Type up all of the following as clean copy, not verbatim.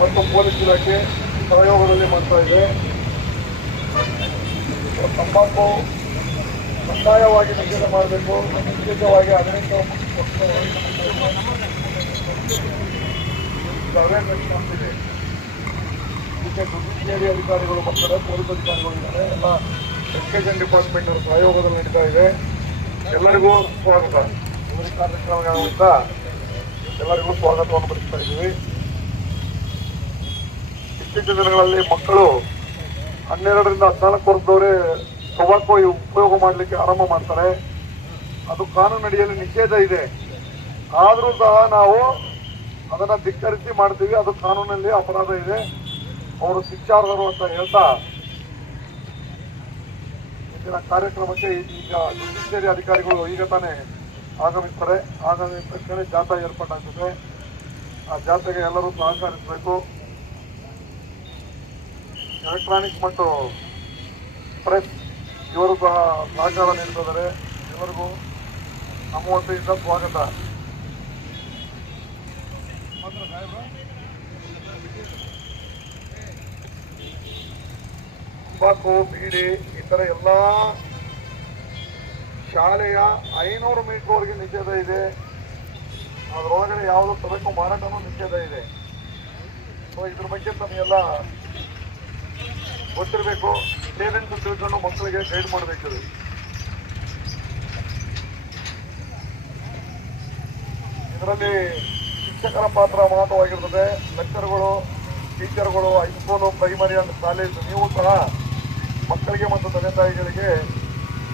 ಮತ್ತು ಪೊಲೀಸ್ ಇಲಾಖೆ ಸಹಯೋಗದಲ್ಲಿ ಮಾಡ್ತಾ ಇದೆ. ತಂಬಾಕು ಕಡ್ಡಾಯವಾಗಿ ನಿಷೇಧ ಮಾಡಬೇಕು. ವಿಶೇಷವಾಗಿ 18 ಅವೇರ್ನೆಸ್ ಮಾಡ್ತಿದೆ. ಇದಕ್ಕೆ ಜುಡಿಷಿಯರಿ ಅಧಿಕಾರಿಗಳು ಬರ್ತಾರೆ, ಪೊಲೀಸ್ ಅಧಿಕಾರಿಗಳು ಇದ್ದಾರೆ, ಎಲ್ಲ ಎಜುಕೇಷನ್ ಡಿಪಾರ್ಟ್ಮೆಂಟ್ ಅವರ ಸಹಯೋಗದಲ್ಲಿ ನಡೀತಾ ಇದೆ. ಎಲ್ಲರಿಗೂ ಸ್ವಾಗತ. ಈ ಕಾರ್ಯಕ್ರಮಗಳಿಂದ ಎಲ್ಲರಿಗೂ ಸ್ವಾಗತವನ್ನು ಪಡಿಸ್ತಾ ಇದ್ದೀವಿ. ಇತ್ತೀಚಿನ ದಿನಗಳಲ್ಲಿ ಮಕ್ಕಳು 12ರಿಂದ 14 ವರ್ಷದವರೇ ಟೊಬಾಕೋ ಉಪಯೋಗ ಮಾಡಲಿಕ್ಕೆ ಆರಂಭ ಮಾಡ್ತಾರೆ. ಅದು ಕಾನೂನು ಅಡಿಯಲ್ಲಿ ನಿಷೇಧ ಇದೆ. ಆದರೂ ಸಹ ನಾವು ಅದನ್ನು ಧಿಕ್ಕರಿಸಿ ಮಾಡ್ತೀವಿ. ಅದು ಕಾನೂನಲ್ಲಿ ಅಪರಾಧ ಇದೆ, ಅವರು ಶಿಕ್ಷಾರ್ಹರು ಅಂತ ಹೇಳ್ತಾ ಇಂದಿನ ಕಾರ್ಯಕ್ರಮಕ್ಕೆ ಈಗ ಜುಡಿಷಿಯರಿ ಅಧಿಕಾರಿಗಳು ಈಗ ತಾನೇ ಆಗಮಿಸ್ತಾರೆ. ಆಗಮಿಸಿದ ತಕ್ಷಣ ಜಾಥಾ ಏರ್ಪಾಟಾಗ್ತದೆ. ಆ ಜಾಥೆಗೆ ಎಲ್ಲರೂ ಸಹಕರಿಸಬೇಕು. ಎಲೆಕ್ಟ್ರಾನಿಕ್ ಮತ್ತು ಪ್ರೆಸ್ ಇವರು ಸಹ ಸಹಕಾರ ನೀಡ್ತಿದ್ದಾರೆ. ಎಲ್ಲರಿಗೂ ನಮ್ಮ ವತಿಯಿಂದ ಸ್ವಾಗತ. ತಂಬಾಕು, ಬೀಡಿ ಈ ಥರ ಎಲ್ಲ ಶಾಲೆಯ 500 ಮೀಟರ್ವರೆಗೆ ನಿಷೇಧ ಇದೆ. ಅದರೊಳಗಡೆ ಯಾವುದೋ ಟೊಬಾಕೋ ಮಾರಾಟನೂ ನಿಷೇಧ ಇದೆ. ಸೊ ಇದ್ರ ಬಗ್ಗೆ ತಮಗೆಲ್ಲ ಗೊತ್ತಿರಬೇಕು. ಪೇರೆಂಟ್ಸ್ ತಿಳ್ಕೊಂಡು ಮಕ್ಕಳಿಗೆ ಗೈಡ್ ಮಾಡಬೇಕು. ಇದರಲ್ಲಿ ಶಿಕ್ಷಕರ ಪಾತ್ರ ಮಹತ್ವವಾಗಿರ್ತದೆ. ಲೆಕ್ಚರ್ಗಳು, ಟೀಚರ್ಗಳು, ಹೈಸ್ಕೂಲು, ಪ್ರೈಮರಿ ಅಂಡ್ ಕಾಲೇಜು ನೀವು ಸಹ ಮಕ್ಕಳಿಗೆ ಮತ್ತು ತಂದೆ ತಾಯಿಗಳಿಗೆ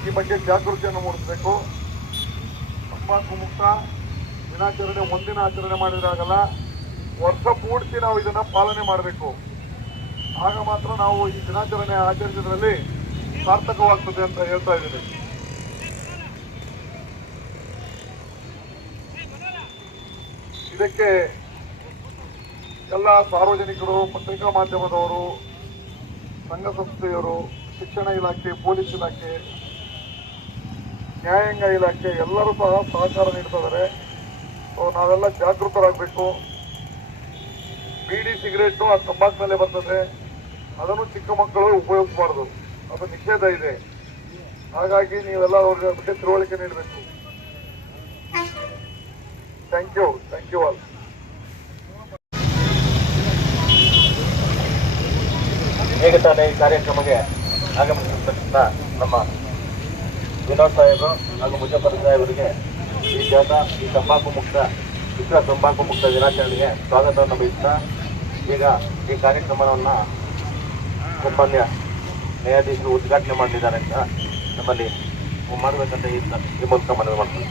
ಈ ಬಗ್ಗೆ ಜಾಗೃತಿಯನ್ನು ಮೂಡಿಸಬೇಕು. ತಂಬಾಕು ಮುಕ್ತ ದಿನಾಚರಣೆ ಒಂದಿನ ಆಚರಣೆ ಮಾಡಿದ್ರೆ ಆಗಲ್ಲ, ವರ್ಷ ಪೂರ್ತಿ ನಾವು ಇದನ್ನು ಪಾಲನೆ ಮಾಡಬೇಕು. ಆಗ ಮಾತ್ರ ನಾವು ಈ ದಿನಾಚರಣೆ ಆಚರಿಸಿದ್ರಲ್ಲಿ ಸಾರ್ಥಕವಾಗ್ತದೆ ಅಂತ ಹೇಳ್ತಾ ಇದ್ದೀನಿ. ಇದಕ್ಕೆ ಎಲ್ಲ ಸಾರ್ವಜನಿಕರು, ಪತ್ರಿಕಾ ಮಾಧ್ಯಮದವರು, ಸಂಘ ಸಂಸ್ಥೆಯವರು, ಶಿಕ್ಷಣ ಇಲಾಖೆ, ಪೊಲೀಸ್ ಇಲಾಖೆ, ನ್ಯಾಯಾಂಗ ಇಲಾಖೆ ಎಲ್ಲರೂ ಸಹ ಸಹಕಾರ ನೀಡ್ತಿದ್ದಾರೆ. ಸೊ ನಾವೆಲ್ಲ ಜಾಗೃತರಾಗಬೇಕು. ಬೀಡಿ, ಸಿಗರೇಟು ಆ ತಂಬಾಕಿನಲ್ಲೇ ಬರ್ತದೆ. ಅದನ್ನು ಚಿಕ್ಕ ಮಕ್ಕಳು ಉಪಯೋಗಿಸಬಾರ್ದು, ಅದು ನಿಷೇಧ ಇದೆ. ಹಾಗಾಗಿ ನೀವೆಲ್ಲ ಅವ್ರಿಗೆ ಬಗ್ಗೆ ತಿಳುವಳಿಕೆ ನೀಡಬೇಕು. Thank you all. ಹೇಗೆ ತಾನೇ ಈ ಕಾರ್ಯಕ್ರಮಕ್ಕೆ ಆಗಮಿಸಿರ್ತಕ್ಕಂಥ ನಮ್ಮ ವಿನೋದ್ ಸಾಹೇಬರು ಹಾಗೂ ಮುಜಫರ್ ಸಾಹೇಬರಿಗೆ ಈ ಜಾಥಾ, ಈ ತಂಬಾಕು ಮುಕ್ತ ವಿಶ್ವ ತಂಬಾಕು ಮುಕ್ತ ದಿನಾಚರಣೆಗೆ ಸ್ವಾಗತವನ್ನು ಬಯಸ್ತಾ, ಈಗ ಈ ಕಾರ್ಯಕ್ರಮವನ್ನು ಮಾನ್ಯ ನ್ಯಾಯಾಧೀಶರು ಉದ್ಘಾಟನೆ ಮಾಡಲಿದ್ದಾರೆ ಅಂತ ನಮ್ಮಲ್ಲಿ ಮಾಡಬೇಕಂತ ಈ ಮೂಲಕ ಮನವಿ ಮಾಡ್ತಾರೆ.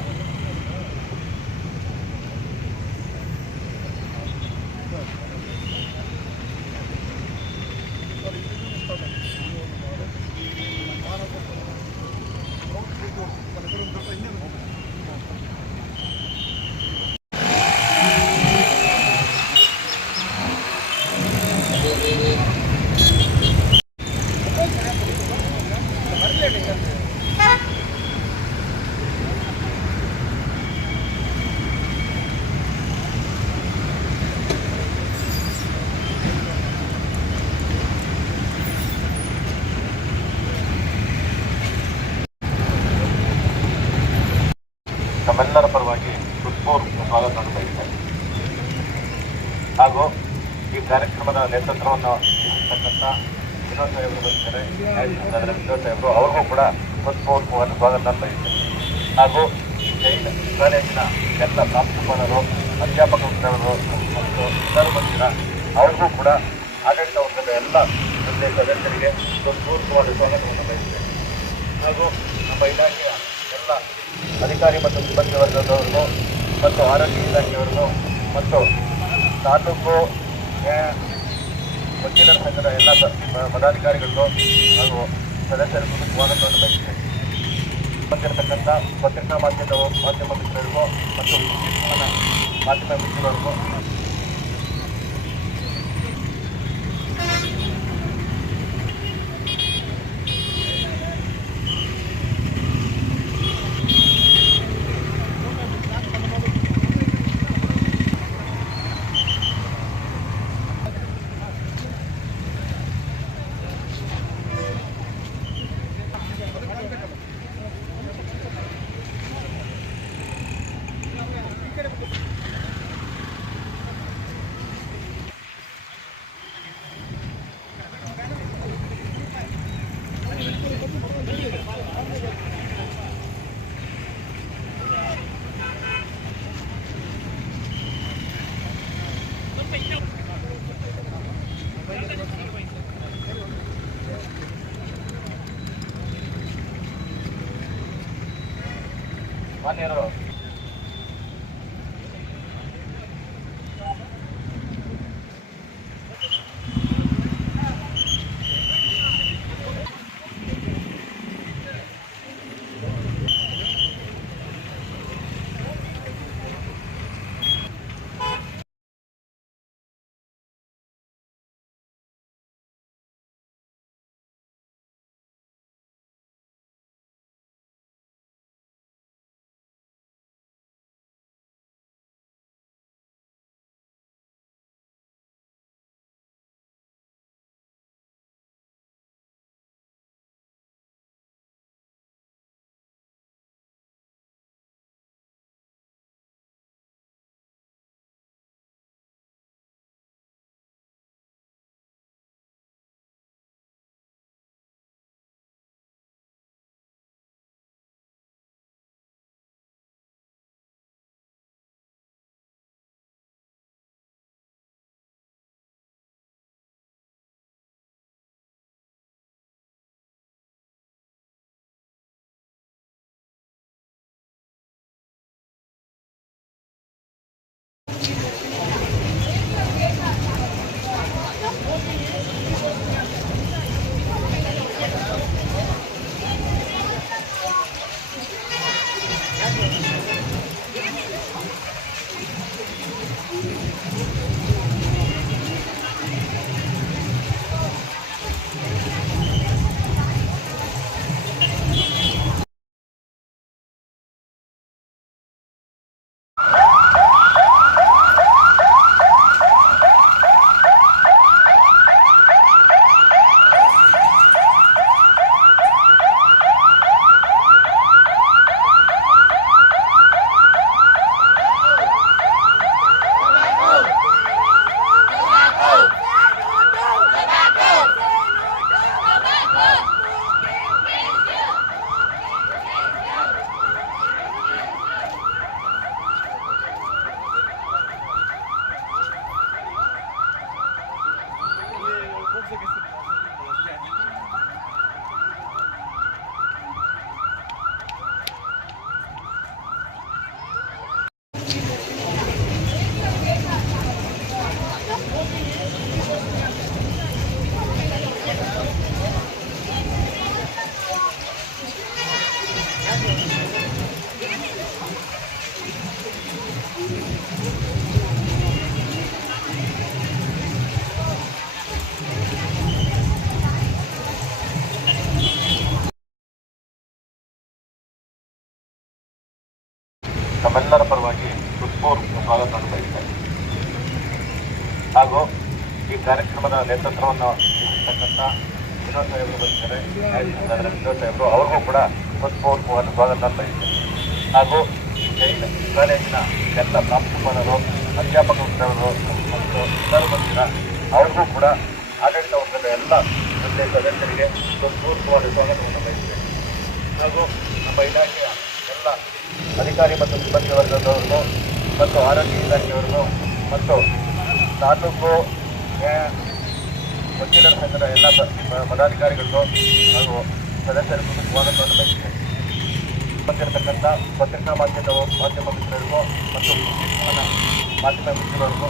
ನಮ್ಮೆಲ್ಲರ ಪರವಾಗಿ ಹೃತ್ಪೂರ್ವಕ ಸ್ವಾಗತವನ್ನು ಬಯಸ್ತಾರೆ. ಹಾಗೂ ಈ ಕಾರ್ಯಕ್ರಮದ ನೇತೃತ್ವವನ್ನು ವಹಿಸತಕ್ಕಂಥ ವಿನೋದ್ ಸಾಹೇಬರು ಬಂದಿದ್ದಾರೆ. ವಿನೋದ್ ಸಾಹೇಬರು ಅವ್ರಿಗೂ ಕೂಡ ಹೃತ್ಪೂರ್ವಕವಾದ ಸ್ವಾಗತ ಬಯಸ್ತಾರೆ. ಹಾಗೂ ಜೈನ ಕಾಲೇಜಿನ ಎಲ್ಲ ಪ್ರಾಂಶುಪಾಲರು, ಅಧ್ಯಾಪಕ ವೃಂದವರು ಮತ್ತು ಎಲ್ಲರೂ ಬಂದಿದ್ದಾರೆ. ಅವ್ರಿಗೂ ಕೂಡ ಆಡಳಿತ ವರ್ಗದ ಎಲ್ಲ ಸದಸ್ಯರಿಗೆ ಹೃತ್ಪೂರ್ವಕವಾದ ಸ್ವಾಗತವನ್ನು ಬಯಸ್ತಾರೆ. ಹಾಗೂ ನಮ್ಮ ಇಲಾಖೆಯ ಎಲ್ಲ ಅಧಿಕಾರಿ ಮತ್ತು ಸಿಬ್ಬಂದಿ ವರ್ಗದವರಿಗೂ ಮತ್ತು ಆರೋಗ್ಯ ಇಲಾಖೆಯವರಿಗೂ ಮತ್ತು ತಾಲೂಕು ವಕೀಲರ ಸಂಘದ ಎಲ್ಲ ಪದಾಧಿಕಾರಿಗಳಿಗೂ ಹಾಗೂ ಸದಸ್ಯರಿಗೂ ಸ್ವಾಗತವನ್ನು ಬಯಸಿದೆ. ಬಂದಿರತಕ್ಕಂಥ ಪತ್ರಿಕಾ ಮಾಧ್ಯಮ ಮಿತ್ರರಿಗೂ ಮತ್ತು ಮಾಧ್ಯಮ ಮಿತ್ರರಿಗೂ ಮಾನ್ಯರು ತಮ್ಮೆಲ್ಲರ ಪರವಾಗಿ ಹೃತ್ಪೂರ್ವಕ ಸ್ವಾಗತವನ್ನು ಬಯಸುತ್ತೇನೆ. ಹಾಗೂ ಈ ಕಾರ್ಯಕ್ರಮದ ನೇತೃತ್ವವನ್ನು ವಹಿಸತಕ್ಕಂಥ ವಿನೋದ್ ಸಾಹೇಬರು ಬಂದಿದ್ದಾರೆ. ನ್ಯಾಯಾಧೀಶರಾದ ವಿನೋದ್ ಸಾಹೇಬರು ಅವ್ರಿಗೂ ಕೂಡ ಹೃತ್ಪೂರ್ವಕವಾದ ಸ್ವಾಗತವನ್ನು ಬಯಸುತ್ತೇನೆ. ಹಾಗೂ ಜೈನ್ ಕಾಲೇಜಿನ ಎಲ್ಲ ಪ್ರಾಂಶುಪಾಲರು, ಅಧ್ಯಾಪಕ ವೃಂದವರು ಮತ್ತು ಇತರ ಬಂದಿರ ಅವ್ರಿಗೂ ಕೂಡ ಆಡಳಿತ ವರ್ಗದ ಎಲ್ಲ ಸದಸ್ಯರಿಗೆ ಹೃತ್ಪೂರ್ವಕವಾದ ಸ್ವಾಗತವನ್ನು ಬಯಸುತ್ತೇನೆ. ಹಾಗೂ ನಮ್ಮ ಇಲಾಖೆಯ ಎಲ್ಲ ಅಧಿಕಾರಿ ಮತ್ತು ಸಿಬ್ಬಂದಿ ವರ್ಗದವ್ರಿಗೂ ಮತ್ತು ಆರೋಗ್ಯ ಇಲಾಖೆಯವ್ರಿಗೂ ಮತ್ತು ತಾಲೂಕು ವಕೀಲರ ಸಂಘದ ಎಲ್ಲ ಪದಾಧಿಕಾರಿಗಳಿಗೂ ಹಾಗೂ ಸದಸ್ಯರಿಗೂ ಸ್ವಾಗತವನ್ನು ಬಯಸುತ್ತೇನೆ. ಬಂದಿರತಕ್ಕಂಥ ಪತ್ರಿಕಾ ಮಾಧ್ಯಮ ಮಿತ್ರರಿಗೂ ಮತ್ತು ಮಾಧ್ಯಮ ಮಿತ್ರರಿಗೂ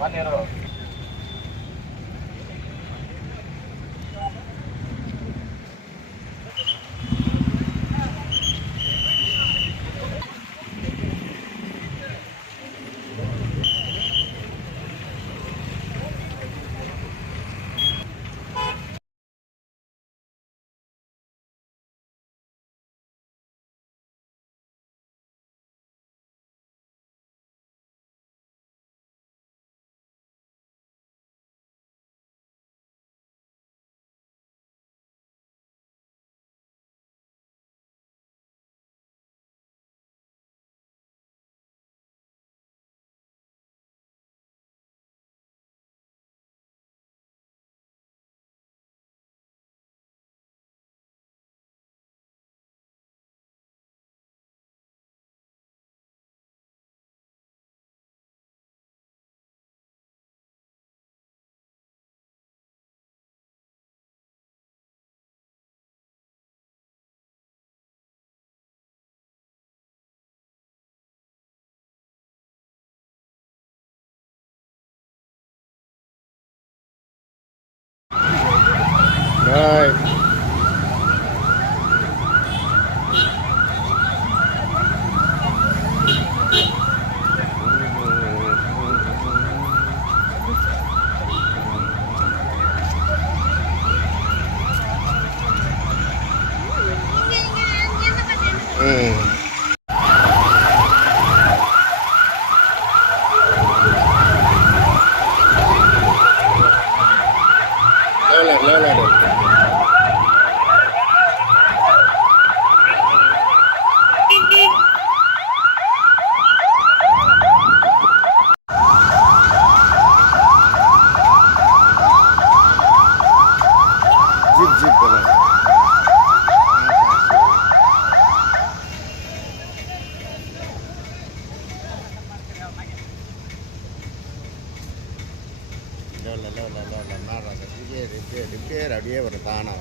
ಮಾನ್ಯರು dia bertanah.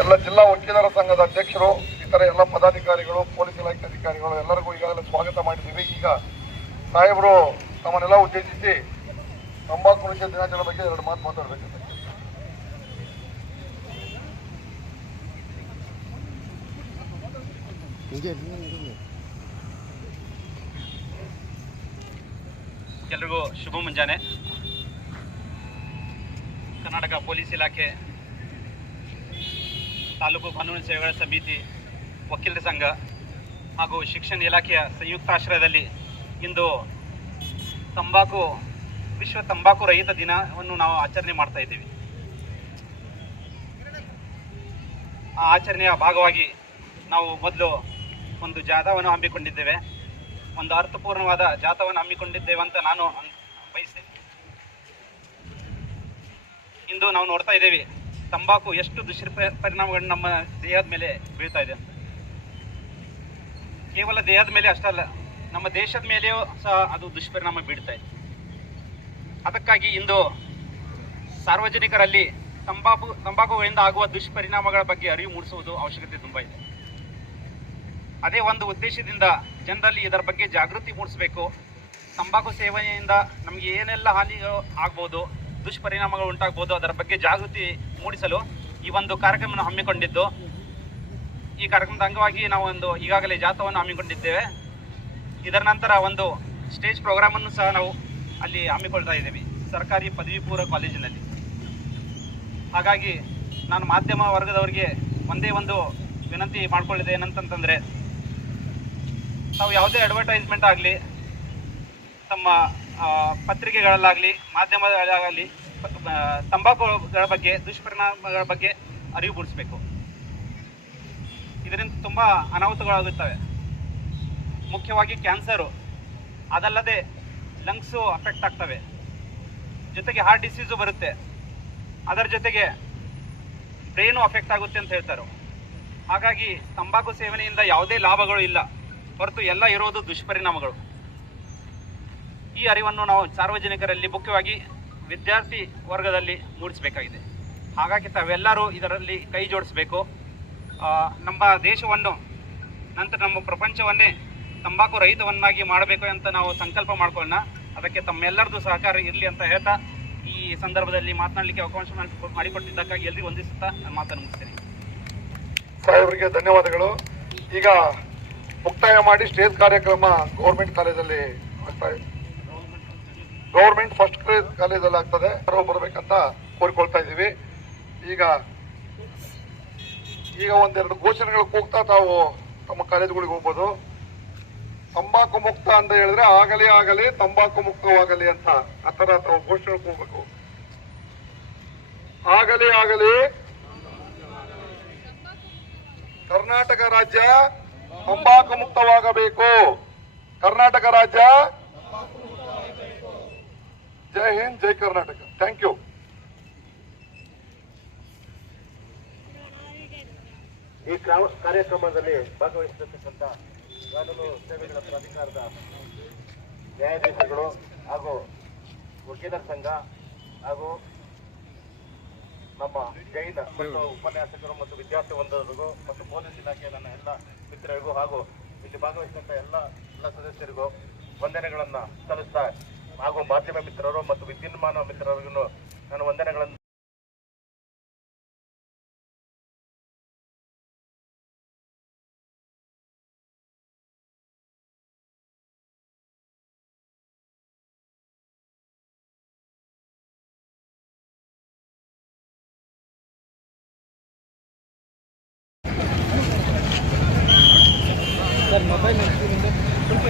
ಎಲ್ಲ ಜಿಲ್ಲಾ ವಕೀಲರ ಸಂಘದ ಅಧ್ಯಕ್ಷರು, ಇತರ ಎಲ್ಲ ಪದಾಧಿಕಾರಿಗಳು, ಪೊಲೀಸ್ ಇಲಾಖೆ ಅಧಿಕಾರಿಗಳು ಎಲ್ಲರಿಗೂ ಈಗಾಗಲೇ ಸ್ವಾಗತ ಮಾಡಿದ್ದೀವಿ. ಈಗ ಸಾಹೇಬರು ತಮ್ಮನ್ನೆಲ್ಲ ಉದ್ದೇಶಿಸಿ ತಂಬಾಕು ನಿಷೇಧ ದಿನಾಚರಣೆ ಬಗ್ಗೆ 2 ಮಾತು ಮಾತಾಡಬೇಕಂತ. ಎಲ್ರಿಗೂ ಶುಭ ಮುಂಜಾನೆ. ಕರ್ನಾಟಕ ಪೊಲೀಸ್ ಇಲಾಖೆ, ತಾಲೂಕು ಕಾನೂನು ಸೇವೆಗಳ ಸಮಿತಿ, ವಕೀಲರ ಸಂಘ ಹಾಗೂ ಶಿಕ್ಷಣ ಇಲಾಖೆಯ ಸಂಯುಕ್ತಾಶ್ರಯದಲ್ಲಿ ಇಂದು ವಿಶ್ವ ತಂಬಾಕು ರಹಿತ ದಿನವನ್ನು ನಾವು ಆಚರಣೆ ಮಾಡ್ತಾ ಇದ್ದೀವಿ. ಆ ಆಚರಣೆಯ ಭಾಗವಾಗಿ ನಾವು ಮೊದಲು ಒಂದು ಜಾಥಾವನ್ನು ಹಮ್ಮಿಕೊಂಡಿದ್ದೇವೆ. ಒಂದು ಅರ್ಥಪೂರ್ಣವಾದ ಜಾಥಾವನ್ನು ಹಮ್ಮಿಕೊಂಡಿದ್ದೇವೆ ಅಂತ ನಾನು ಬಯಸ್ತೇನೆ. ಇಂದು ನಾವು ನೋಡ್ತಾ ಇದ್ದೇವೆ ತಂಬಾಕು ಎಷ್ಟು ದುಷ್ಪರಿಣಾಮಗಳನ್ನು ನಮ್ಮ ದೇಹದ ಮೇಲೆ ಬೀಳ್ತಾ ಇದೆ ಅಂತ. ಕೇವಲ ದೇಹದ ಮೇಲೆ ಅಷ್ಟಲ್ಲ, ನಮ್ಮ ದೇಶದ ಮೇಲೆಯೂ ಸಹ ಅದು ದುಷ್ಪರಿಣಾಮ ಬೀಳ್ತಾ ಇದೆ. ಅದಕ್ಕಾಗಿ ಇಂದು ಸಾರ್ವಜನಿಕರಲ್ಲಿ ತಂಬಾಕುಗಳಿಂದ ಆಗುವ ದುಷ್ಪರಿಣಾಮಗಳ ಬಗ್ಗೆ ಅರಿವು ಮೂಡಿಸುವುದು ಅವಶ್ಯಕತೆ ತುಂಬ ಇದೆ. ಅದೇ ಒಂದು ಉದ್ದೇಶದಿಂದ ಜನರಲ್ಲಿ ಇದರ ಬಗ್ಗೆ ಜಾಗೃತಿ ಮೂಡಿಸಬೇಕು. ತಂಬಾಕು ಸೇವನೆಯಿಂದ ನಮಗೆ ಏನೆಲ್ಲ ಹಾನಿ ಆಗ್ಬೋದು, ದುಷ್ಪರಿಣಾಮಗಳು ಉಂಟಾಗ್ಬೋದು, ಅದರ ಬಗ್ಗೆ ಜಾಗೃತಿ ಮೂಡಿಸಲು ಈ ಒಂದು ಕಾರ್ಯಕ್ರಮವನ್ನು ಹಮ್ಮಿಕೊಂಡಿದ್ದು. ಈ ಕಾರ್ಯಕ್ರಮದ ಅಂಗವಾಗಿ ನಾವು ಈಗಾಗಲೇ ಜಾಥಾವನ್ನು ಹಮ್ಮಿಕೊಂಡಿದ್ದೇವೆ. ಇದರ ನಂತರ ಒಂದು ಸ್ಟೇಜ್ ಪ್ರೋಗ್ರಾಮನ್ನು ಸಹ ನಾವು ಅಲ್ಲಿ ಹಮ್ಮಿಕೊಳ್ತಾ ಇದ್ದೀವಿ, ಸರ್ಕಾರಿ ಪದವಿ ಪೂರ್ವ ಕಾಲೇಜಿನಲ್ಲಿ. ಹಾಗಾಗಿ ನಾನು ಮಾಧ್ಯಮ ವರ್ಗದವರಿಗೆ ಒಂದೇ ಒಂದು ವಿನಂತಿ ಮಾಡಿಕೊಳ್ಳಿದೆ. ಏನಂತಂದರೆ, ತಾವು ಯಾವುದೇ ಅಡ್ವರ್ಟೈಸ್ಮೆಂಟ್ ಆಗಲಿ, ತಮ್ಮ ಪತ್ರಿಕೆಗಳಲ್ಲಾಗಲಿ, ಮಾಧ್ಯಮಗಳಾಗಲಿ ತಂಬಾಕುಗಳ ಬಗ್ಗೆ, ದುಷ್ಪರಿಣಾಮಗಳ ಬಗ್ಗೆ ಅರಿವು ಮೂಡಿಸಬೇಕು. ಇದರಿಂದ ತುಂಬ ಅನಾಹುತಗಳಾಗುತ್ತವೆ. ಮುಖ್ಯವಾಗಿ ಕ್ಯಾನ್ಸರು, ಅದಲ್ಲದೆ ಲಂಗ್ಸು ಅಫೆಕ್ಟ್ ಆಗ್ತವೆ, ಜೊತೆಗೆ ಹಾರ್ಟ್ ಡಿಸೀಸು ಬರುತ್ತೆ, ಅದರ ಜೊತೆಗೆ ಬ್ರೈನು ಅಫೆಕ್ಟ್ ಆಗುತ್ತೆ ಅಂತ ಹೇಳ್ತಾರೆ. ಹಾಗಾಗಿ ತಂಬಾಕು ಸೇವನೆಯಿಂದ ಯಾವುದೇ ಲಾಭಗಳು ಇಲ್ಲ, ಹೊರತು ಎಲ್ಲ ಇರೋದು ದುಷ್ಪರಿಣಾಮಗಳು. ಈ ಅರಿವನ್ನು ನಾವು ಸಾರ್ವಜನಿಕರಲ್ಲಿ, ಮುಖ್ಯವಾಗಿ ವಿದ್ಯಾರ್ಥಿ ವರ್ಗದಲ್ಲಿ ಮೂಡಿಸಬೇಕಾಗಿದೆ. ಹಾಗಾಗಿ ತಾವೆಲ್ಲರೂ ಇದರಲ್ಲಿ ಕೈ ಜೋಡಿಸಬೇಕು. ನಮ್ಮ ದೇಶವನ್ನು, ನಂತರ ನಮ್ಮ ಪ್ರಪಂಚವನ್ನೇ ತಂಬಾಕು ರಹಿತವನ್ನಾಗಿ ಮಾಡಬೇಕು ಅಂತ ನಾವು ಸಂಕಲ್ಪ ಮಾಡ್ಕೊಳ್ಳೋಣ. ಅದಕ್ಕೆ ತಮ್ಮೆಲ್ಲರದು ಸಹಕಾರ ಇರಲಿ ಅಂತ ಹೇಳ್ತಾ, ಈ ಸಂದರ್ಭದಲ್ಲಿ ಮಾತನಾಡಲಿಕ್ಕೆ ಅವಕಾಶ ಮಾಡಿಕೊಟ್ಟಿದ್ದಕ್ಕಾಗಿ ಎಲ್ಲರಿಗೂ ವಂದಿಸುತ್ತಾ ನಾನು ಮಾತನ್ನು ಮುಗಿಸ್ತೇನೆ. ಸಾಹೇಬರಿಗೆ ಧನ್ಯವಾದಗಳು. ಈಗ ಮುಕ್ತಾಯ ಮಾಡಿ ಸ್ಟೇಜ್ ಕಾರ್ಯಕ್ರಮ ಗೌರ್ಮೆಂಟ್ ಕಾಲೇಜಲ್ಲಿ ಆಗ್ತಾ ಇದೆ. ಗೌರ್ಮೆಂಟ್ ಫಸ್ಟ್ ಗ್ರೇಡ್ ಕಾಲೇಜಲ್ಲಿ ಆಗ್ತದೆ. ಬರಬೇಕಂತ ಕೋರಿಕೊಳ್ತಾ ಇದ್ದೀವಿ. ಈಗ 1-2 ಘೋಷಣೆಗಳು ಕೂಗ್ತಾ ತಾವು ತಮ್ಮ ಕಾಲೇಜುಗಳಿಗೆ ಹೋಗ್ಬೋದು. ತಂಬಾಕು ಮುಕ್ತ ಅಂತ ಹೇಳಿದ್ರೆ ಆಗಲಿ ತಂಬಾಕು ಮುಕ್ತವಾಗಲಿ ಅಂತ, ಆ ಥರ ತಾವು ಘೋಷಣೆ ಕೂಗಬೇಕು. ಆಗಲಿ ಕರ್ನಾಟಕ ರಾಜ್ಯ ತಂಬಾಕು ಮುಕ್ತವಾಗಬೇಕು. ಕರ್ನಾಟಕ ರಾಜ್ಯ ಜೈ ಹಿಂದ್, ಜೈ ಕರ್ನಾಟಕ. Thank you. ಈ ಕಾರ್ಯಕ್ರಮದಲ್ಲಿ ಭಾಗವಹಿಸಿರ್ತಕ್ಕಂಥ ಕಾನೂನು ಸೇವೆಗಳ ಪ್ರಾಧಿಕಾರದ ನ್ಯಾಯಾಧೀಶರುಗಳು ಹಾಗೂ ವಕೀಲರ ಸಂಘ ಹಾಗೂ ನಮ್ಮ ಜೈನ ಮತ್ತು ಉಪನ್ಯಾಸಕರು ಮತ್ತು ವಿದ್ಯಾರ್ಥಿ ವೃಂದರಿಗೂ ಮತ್ತು ಪೊಲೀಸ್ ಇಲಾಖೆಯ ನನ್ನ ಎಲ್ಲ ಮಿತ್ರರಿಗೂ ಹಾಗೂ ಇಲ್ಲಿ ಭಾಗವಹಿಸಿದಂಥ ಎಲ್ಲ ಸದಸ್ಯರಿಗೂ ವಂದನೆಗಳನ್ನು ಸಲ್ಲಿಸ್ತಾ ಹಾಗೂ ಮಾಧ್ಯಮ ಮಿತ್ರರು ಮತ್ತು ವಿದ್ಯುನ್ಮಾನ ಮಿತ್ರರಿಗೂ ನಾನು ವಂದನೆಗಳನ್ನು ಸರ್ ಮೊಬೈಲ್ ಸ್ವಲ್ಪ